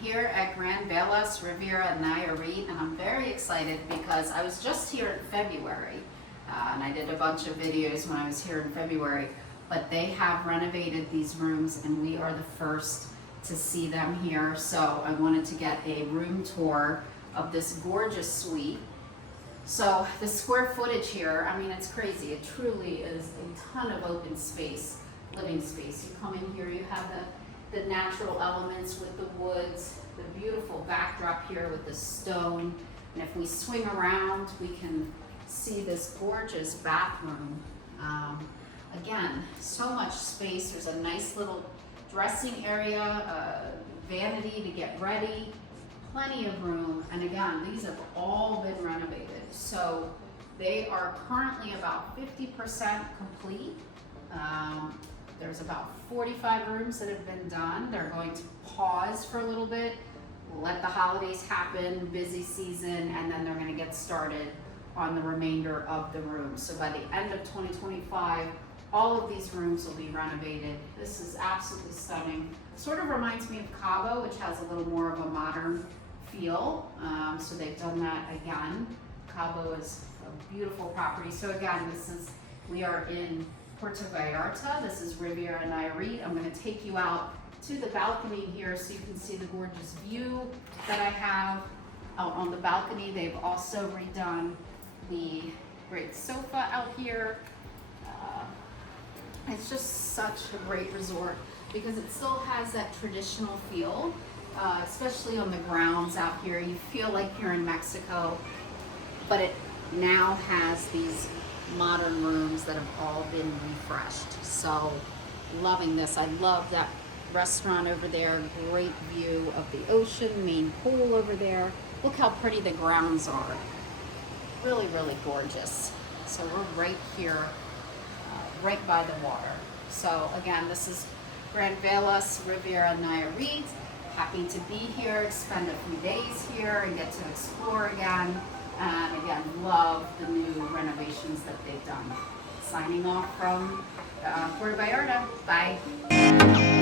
here at Grand Velas Riviera Nayarit, and I'm very excited because I was just here in February, and I did a bunch of videos when I was here in February, but they have renovated these rooms and we are the first to see them here. So I wanted to get a room tour of this gorgeous suite. So the square footage here, I mean, it's crazy. It truly is a ton of open space, living space. You come in here, you have the natural elements with the woods, the beautiful backdrop here with the stone. And if we swing around, we can see this gorgeous bathroom. Again, so much space. There's a nice little dressing area, vanity to get ready, plenty of room. And again, these have all been renovated. So they are currently about 50% complete. There's about 45 rooms that have been done. They're going to pause for a little bit, let the holidays happen, busy season, and then they're going to get started on the remainder of the rooms. So by the end of 2025, all of these rooms will be renovated. This is absolutely stunning. Sort of reminds me of Cabo, which has a little more of a modern feel. So they've done that again. Cabo is a beautiful property. So again, we are in Puerto Vallarta. This is Riviera Nayarit. I'm going to take you out to the balcony here so you can see the gorgeous view that I have out on the balcony. They've also redone the great sofa out here. It's just such a great resort because it still has that traditional feel, especially on the grounds out here. You feel like you're in Mexico, but it now has these modern rooms that have all been refreshed. So loving this. I love that restaurant over there. Great view of the ocean, main pool over there. Look how pretty the grounds are. Really, really gorgeous. So we're right here, right by the water. So again, this is Grand Velas Riviera Nayarit. Happy to be here, spend a few days here and get to explore again. And again, love the new renovations that they've done. Signing off from Puerto Vallarta. Bye.